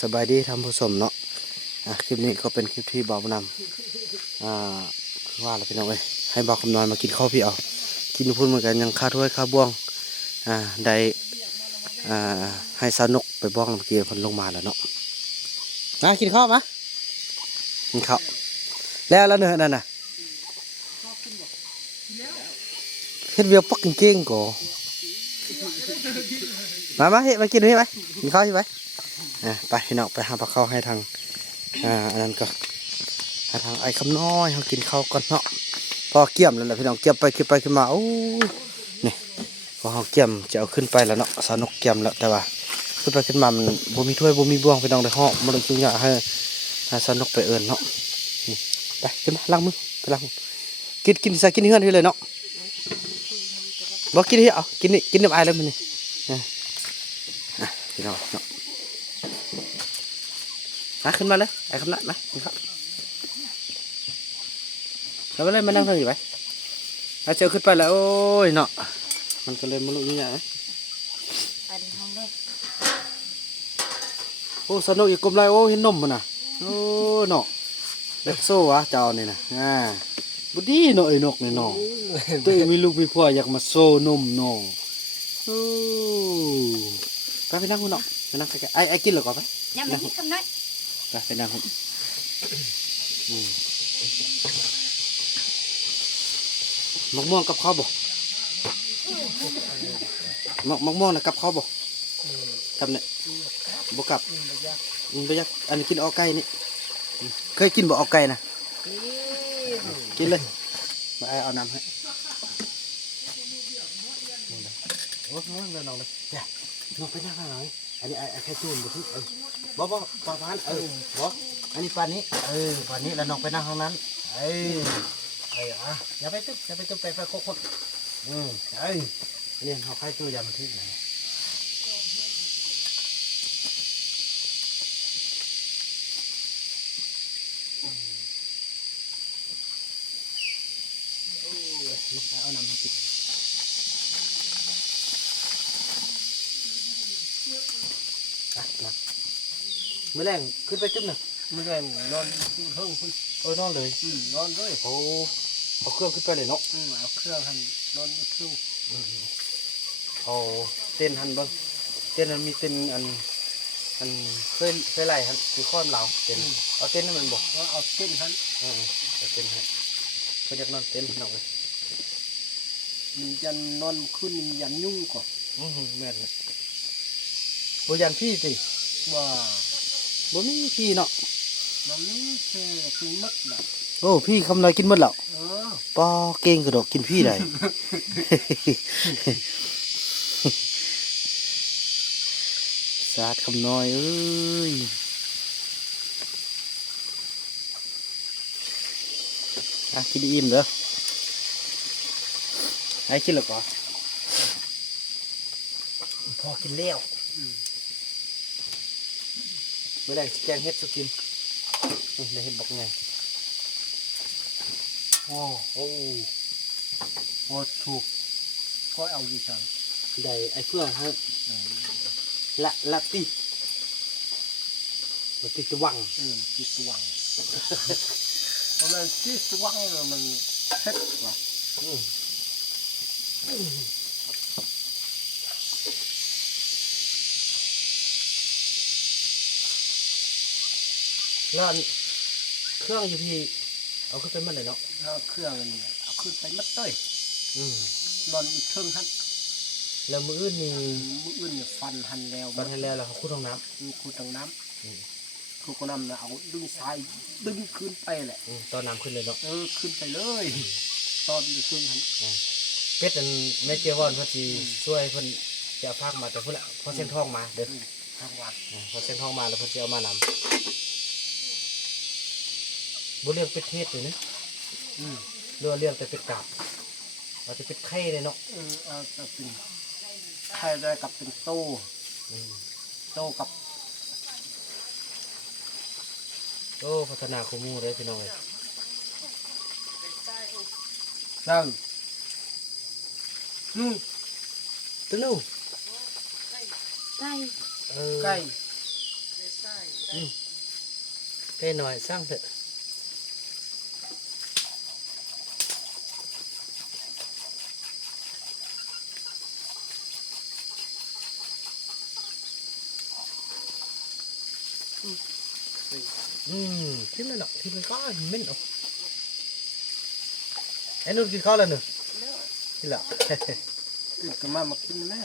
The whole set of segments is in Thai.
สบายดีท่านผู้ชมเนาะคลิปนี้ก็เป็นคลิปที่บ่าวนำว่าเราพี่น้องเลยให้บ่าวคำน้อยมากินข้าวพี่เอากินพูดเหมือนกันยังข้าถ้วยข้าบ่วงได้ให้สนุกไปบ้องเมื่อกี้คนลงมาแล้วเนาะกินข้าวมะกินข้าวแล้วเนื้อนั่นน่ะเฮ็ดเวียปักเก่งๆก่อมาเฮ็ดมากินนี่ไปกินข้าวใช่ไหมไปพี่น้องไปหาปลาข้าวให้ทางอันนั้นก็ให้ทางไอ้คำน้อยเขากินข้าวก่อนเนาะพอเกี่ยมแล้วแหละพี่น้องเกี่ยมไปขึ้นมาโอ้นี่พอเขาเกี่ยมจะเอาขึ้นไปแล้วเนาะสนุกเกี่ยมแล้วแต่ว่าขึ้นมามันบ่มีถ้วยบ่มีบ่วงพี่น้องได้ห่อมันเลยจุงอยากให้สนุกไปเอิญเนาะไปขึ้นมาล้างมือไปล้างกินใส่กินเฮือนพี่เลยเนาะบ่กินที่เอากินน้ำไอแล้วมันนี่พี่น้องเนาะขึ้นมาเลยไอ้คำนั้นมาครับแล้วไปเลยมานั่งทางอยู่ไปเจอขึ้นไปแล้วโอ้ยเนาะมันก็เลยมาลุยอย่างนี้ไปในห้องเลยโอ้สนุกอีกกลมไรโอ้เห็นนมมันน่ะโอ้เนาะเล็กโซ่วะเจ้านี่นะบุดีเนาะไอ้นกนี่เนาะตัวมีลูกมีผัวอยากมาโซ่นมเนาะโอ้ไปนั่งคุณเนาะไปนั่งใกล้ๆไอ้กินหรอก่อนไปยังไม่คิดคำน้อยไปนั่งคุณมะม่วงกับข้าวบ่มะม่วงนะกับข้าวบ่กับเนี่ยบ่กับไปยักอันนี้กินออกไก่นี่เคยกินบ่ออกไก่นะกินเลยมาเอาน้ำให้โอ้น้องเลยน้องเลยเดี๋ยวน้องไปนั่งข้างหลังอันนี้ไอ้แค่จูนบ่ทุกบ่ปลาพานบ่อันนี้ปลานี้ปลานี้แล้วน้องไปนั่งข้างนั้นอย่าไปตุ๊บไปโคตรนี่เขาใครตัวยามันทึกเลยเอาน้ำมากินเมื่อแรงขึ้นไปจุ๊บหนึ่งเมื่อไงนอนเพิ่งคุณนอนเลยนอนด้วยโอ้เอาเครื่องขึ้นไปเลยเนาะเอาเครื่องหันนอนเครื่องเอาเต้นหันบ้างเต้นมันมีเต้นอันเคยไล่หันคือข้อมเราเต้นเอาเต้นนั่นมันบอกเอาเต้นหันเอาเต้นให้เขาอยากนอนเต้นหน่อยมันยันนอนขึ้นมันยันยุ่งก่อนแม่นเลยโบยันพี่สิว่าบ่มีพี่เนาะมันไม่ใช่คือมัดละโอ้พี่คำน้อยกินหมดแล้วปอเก่งกระโดดกินพี่ได้สาดคำน้อยเอ้ยกินอิ่มเด้อไอ้กินหรือเปล่าพอกินเลี้ยวเมื่อไรแกงเห็ดสุกินในเห็ดบอกไงโอ้ถูกก็เอาอยู่จังได้ไอ้เพื่อนฮะละตีตะวังตีตะวังเพราะมันตีตะวังมันเผ็ดว่ะแล้วเครื่องอยู่พี่เอาขึ้นไปมันเลยเนาะเครื่องนี่เอาขึ้นไปมัดเลยนอนอีกเครื่องหันแล้วมืออื่นนี่ฟันหันแล้วเราขุดห้องน้ำขุดห้องน้ำนะเอาดึงสายดึงขึ้นไปแหละตอนน้ำขึ้นเลยเนาะขึ้นไปเลยตอนเครื่องหันเป็ดอันแม่เจ้าวอนพอดีช่วยเพิ่นจะพากมาแต่เพิ่นพอเส้นทองมาเด้อทางวัดพอเส้นทองมาแล้วเพิ่นจะเอามานำบ่เลี้ยงเป็ดเทศเลยนะเลี้ยงแต่เป็ดกาบเราจะเป็ดไข่เลยเนาะจะเป็นไข่ได้กับเป็นโตกับพัฒนาคู่มือได้พี่น้องเลยนู่นตัวนู้ไก่ไก่ ใกล้หน่อยสร้างเถอะทิ้งเลยเนาะทิ้งเลยก็ไม่เนาะไอ้นุ่นกินข้าวแล้วหนึ่งกินละ กินกันมากินแม่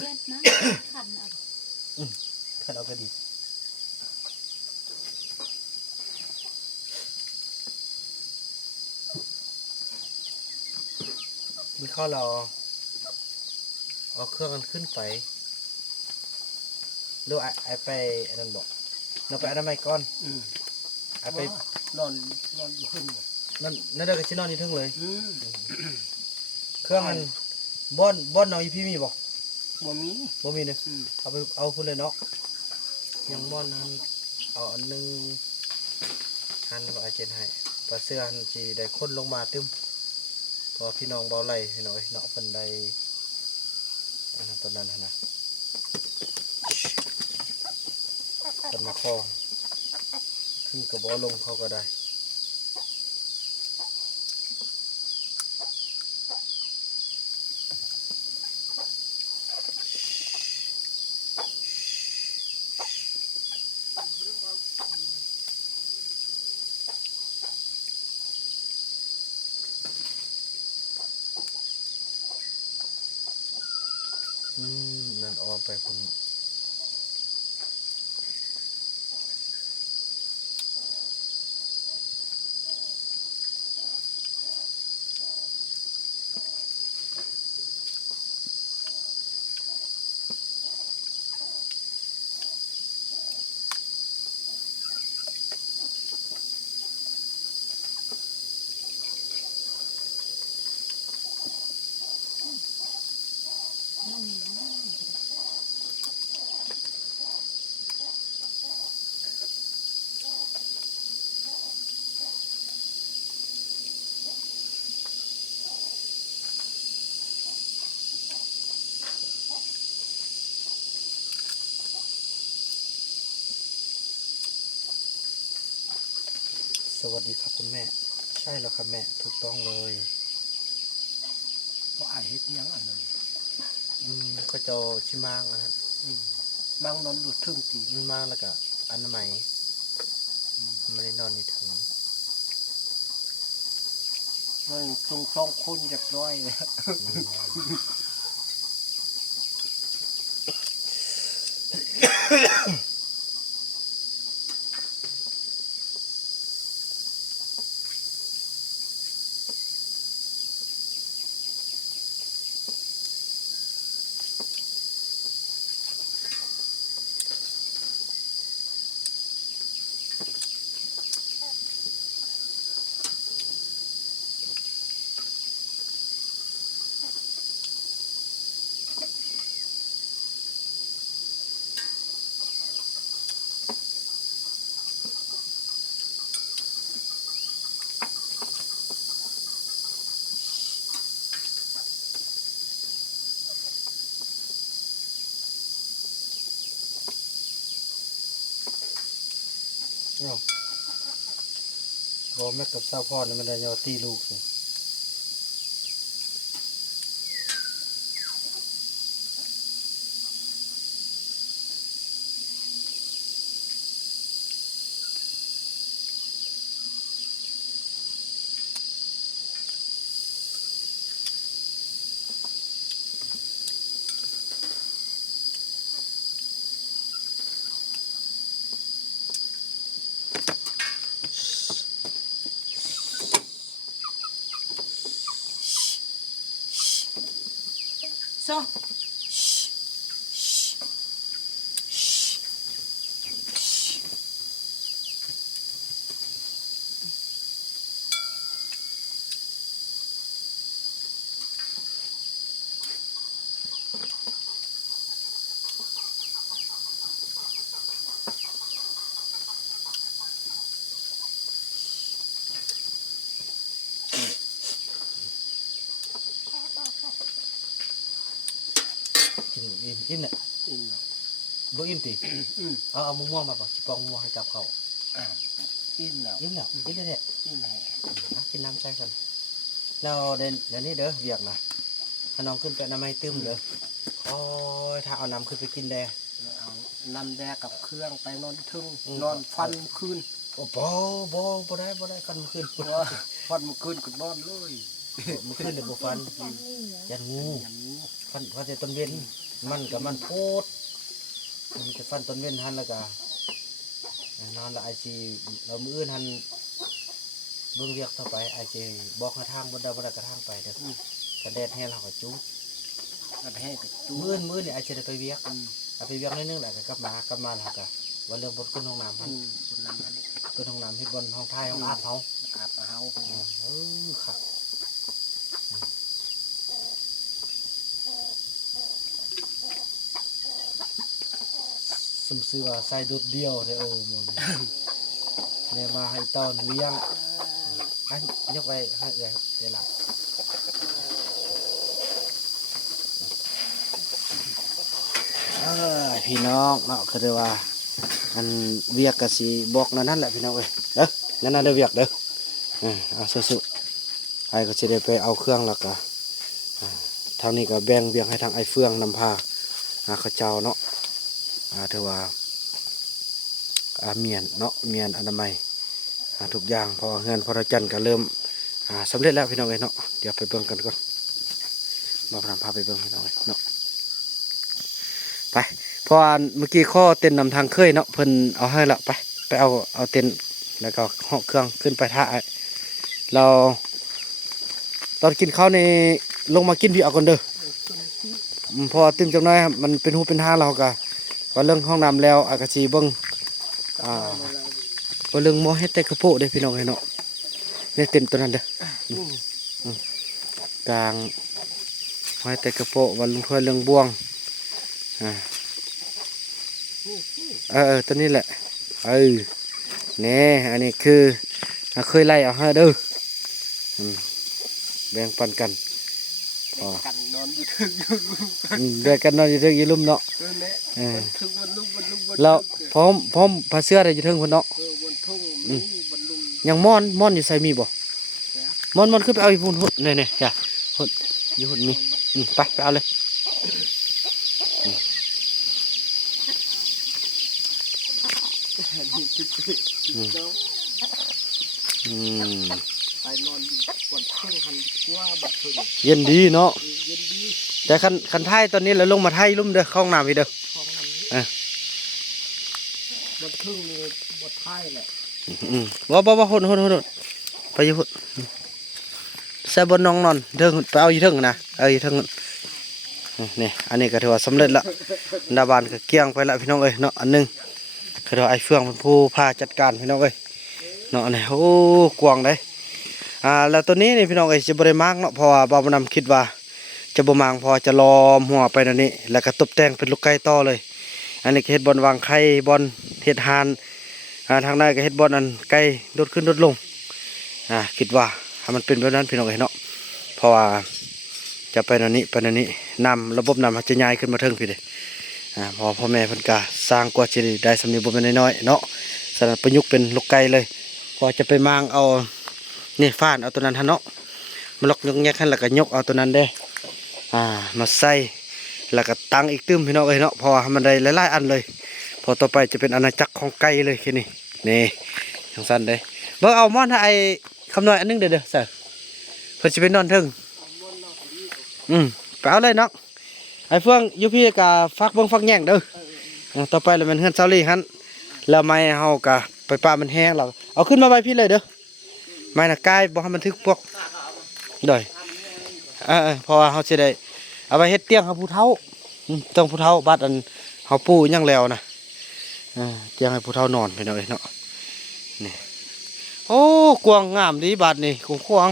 เย็นนะขันเอา ถ้าเราก็ดีมีข้าวเราเอาเครื่องกันขึ้นไปหรือไอไปอันนั้นบอกเราไปอนามัยก่อนไอไป นอนขึ้นหมด นั่นเด็กก็ชินอนอยู่เทั้งเลย อืม เครื่องมันบ้อนน้อยพี่มีบอก บ่มี บ่มีเนอะ อืม เอาไปเอาพุ่นเลยเนาะยังบ้อนนั้นเอาอันนึงหันก็อาเจนให้ปลาเสื้อหันจีได้คนลงมาตึมพอพี่น้องเบาไหลพี่น้อยเนาะเพิ่นได้อันนั้นตอนนั้นหั่นนะเพิ่นมาคลองขึ้นกับบ่ลงเขาก็ได้นั่นออมไปพุ่นนุ่มเนาะ สวัสดีครับคุณแม่ใช่แล้วครับแม่ถูกต้องเลย บ่อายเฮ็ดหยังอันนั้น ก็เจ้าชิมางนะครับ บางนอนดูทึ่งตี มันมางแล้วก็อนามัยไม่ได้นอนนี่ถึง มันทรงสองคนเรียบร้อยเลย อ บ่แม่กับสาวพ่อนี่มันได้ยอตีลูกนี่โซ่กินอิ่มเนี่ย อิ่มแล้ว บ่อิ่มติ อืม เอามะม่วงมาบ่สิปองมะม่วงให้กับเขาว อิ่มแล้ว อิ่มแล้วอิ่มแล้วเนี่ย อิ่มแล้ว กินน้ำใส่ก่อนแล้วเดี๋ยวนี้เด้อเวียกนะถ้าน้องขึ้นไปน้ำไม่ตึมเด้อโอ้ยถ้าเอาน้ำขึ้นไปกินแด เอานำแดกกับเครื่องไปนอนทึ่ง อืม นอนฟันคืน โอ้บ่ได้กันเมื่อคืน ว่าฟันเมื่อคืนก็นอนเลย เมื่อคืนเดี๋ยวบ่ฟันยันงู อย่างนี้ ฟันแต่ต้นเว้นมันกับมันโพดมันจะฟันต้นเว้นหันแล้วก็นอนแล้วไอซีเรามืออื่นหันเบิ่งเวียกต่อไปไอซีบอกให้ทางบนดาวบนดาวกระทางไปเด้อกระแดดแห้งเราก็จุ๊บ กันให้กับจู มื้อนี่ไอซีได้ไปเวียกเอาไปเวียกนิดนึงแหละก็กลับมาแล้วก็ว่าเรื่องบนขึ้นห้องน้ำหัน คนนำอันนี้ ขึ้นห้องน้ำที่บนห้องท้ายห้องอาบเขา อาบเฮา ครับสมซื้อว่าใส่ดุดเดียวเด้อโอ้โมนี่เนี่ยมาให้ตอนเลี้ยงให้ยกไปให้เลยเดี๋ยวละพี่น้องเนาะคือเรียกว่าอันเวียกกะสีบอกนั่นแหละพี่น้องเอ้ยเด้อนั่นเด้อเวียกเด้อเอาสู้ๆไอ้ก็จะได้ไปเอาเครื่องแล้วก็ทางนี้ก็แบ่งเวียงให้ทางไอ้เฟืองนำพาเขาเจ้าเนาะถือว่าเมียนเนาะเมียนอนามัยทุกอย่างพอเงินพอเราจันก็เริ่มสำเร็จแล้วพี่น้องเอ้ยเนาะเดี๋ยวไปเบิ่งกันก่อนบอกนำพาไปเบิ่งพี่น้องเอ้ยเนาะไปเพราะว่าเมื่อกี้ข้อเต้นนำทางเคยเนาะเพิ่นเอาให้ละไปเอาเต้นแล้วก็เหาะเครื่องขึ้นไปท่าเราตอนกินข้าวในลงมากินพี่เอาก่อนเด้อพอตื่นจังน้อยมันเป็นหูเป็นห้าเราก็เรื่องห้องน้ำแล้วอากาศเบิ่งก็เรื่องหม้อเฮ็ดแต่กระโปะเด้อพี่น้องเอ้ยเนาะนี่เต้นตัวนั้นเด้อกลางหม้อเฮ็ดแต่กระโปะวันลุงถ้วยเรื่องบ่วงตัวนี้แหละนี่อันนี้คือเคยไล่เอาให้เด้อแบ่งปันกันพอ กันนอนอยู่ทึ่งอยู่ลุม ด้วยกันนอนอยู่เทิงอยู่ลุ่มเนาะ เนี่ยทึ่งวันลุม แล้วพร้อมผ้าเสื้อได้อยู่เทิงคนเนาะ บนทุ่งบนลุม ยังม่อนอยู่ใส่มีบ่ม่อนขึ้นไปเอาอีพุ่นหุ่นเนี่ยอย่าหุ่นอยู่หุ่นมีไปเอาเลยไปนอนบนทุ่งหันกว่าบนทุ่ง เย็นดีเนาะ เย็นดี แต่คันท้ายตอนนี้เราลงมาท้ายลุ่มเด้อเข้าห้องน้ำอีกเด้อ ของมันบนทุ่งมีบนท้ายแหละ บ่หุ่นไปอยู่หุ่นใส่บนน้องนอนเทิงไปเอาอยู่เทิงนะเอาอยู่เทิงนี่อันนี้ก็ถือว่าสำเร็จละดาบานก็เกี่ยงไปละพี่น้องเอ้ยเนาะอันนึงคือเราไอ้เฟืองเป็นผู้พาจัดการพี่น้องเอ้ยเนาะนี่โอ้กวางเลยแล้วตัวนี้นี่พี่น้องเอ้ยจะบริมากเนาะเพราะว่าบ่าวนำคิดว่าจะบ่มางพอจะล้อมหัวไปนั่นนี่แล้วก็ตบแต่งเป็นลูกไก่ต่อเลยอันนี้ก็เฮ็ดบอลวางไข่บอลเฮ็ดหานทางในก็เฮ็ดบอลอันไก่โดดขึ้นโดดลงคิดว่าให้มันเป็นแบบนั้นพี่น้องเอ้ยเนาะเพราะว่าจะไปนั่นนี่นำระบบนำจะย้ายขึ้นมาเทิงพี่เด้พอพ่อแม่เพิ่นก็สร้างกว่าสิได้สำเร็จบ่แม่นน้อยๆเนาะ สลัดประยุกต์เป็นลูกไก่เลยพอจะไปมางเอานี่ฟาดเอาตัวนั้นทันเนาะมาล็อกยกแยกให้แล้วก็ยกเอาตัวนั้นเด้มาใส่แล้วก็ตั้งอีกตึ้มพี่น้องเอ้ยเนาะพอมันได้หลายๆอันเลยพอต่อไปจะเป็นอาณาจักรของไก่เลยแค่นี้นี่ทั้งสั้นเลยเบิ่งเอาม่อนให้ไอ้คำน้อยอันนึงเด้อเสิร์ฟเพิ่นสิไปนอนถึงไปเอาเลยเนาะไอ้เฟื่องอยู่พี่กะฟักเบิ่งฟักแย่งเด้อต่อไปแล้วมันเฮือนเซาลี่หั่นแล้วไม้เฮากะไปปลามันแห้งแล้วเอาขึ้นมาไว้พี่เลยเด้อไม้น่ะกายบ่ให้มันทึกพวกดอยเพราะว่าเฮาสิได้เอาไปเฮ็ดเตียงให้ผู้เฒ่าต้องผู้เฒ่าบัดอันเฮาปูยังแล้วนะเตียงให้ผู้เฒ่านอนพี่น้องเอ้ยเนาะนี่โอ้กวางงามดีบัดนี่กวาง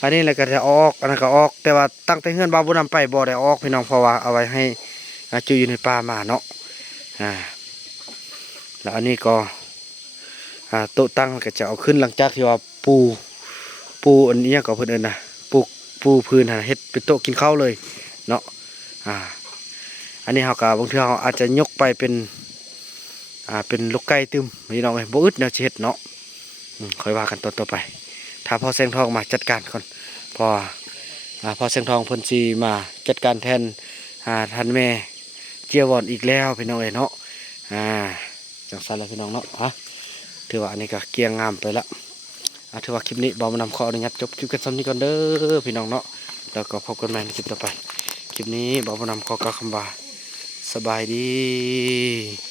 อันนี้แหละก็จะออกอันนั้นก็ออกแต่ว่าตั้งแต่เฮือนบ่าวบุญนำไปบ่ได้ออกพี่น้องเพราะว่าเอาไว้ให้จูอยู่ในป่ามาเนาะแล้วอันนี้ก็โต๊ะตั้งก็จะเอาขึ้นหลังจากที่ว่าปูอันนี้ก็เพิ่นเอิ้นนะปูพื้นเฮ็ดเป็นโต๊ะกินข้าวเลยเนาะอันนี้เฮาก็บางทีเฮาอาจจะยกไปเป็นลูกไก่ตึมพี่น้องเอ้ยบ่อึดแนวสิเฮ็ดเนาะค่อยว่ากันต่อไปถ้าพ่อแสงทองมาจัดการก่อนพ่อแสงทองเพิ่นสิมาจัดการแทนท่านแม่เจียวอนอีกแล้วพี่น้องเอ้ยเนาะจังซั่นแล้วพี่น้องเนาะถือว่าอันนี้ก็เกียงงามไปละถือว่าคลิปนี้บ่าวมานำขออนุญาตจบคลิปกันซ้ำนี้ก่อนเด้อพี่น้องเนาะแล้วก็พบกันใหม่ในคลิปต่อไปคลิปนี้บ่าวมานำขอกล่าวคำว่าสบายดี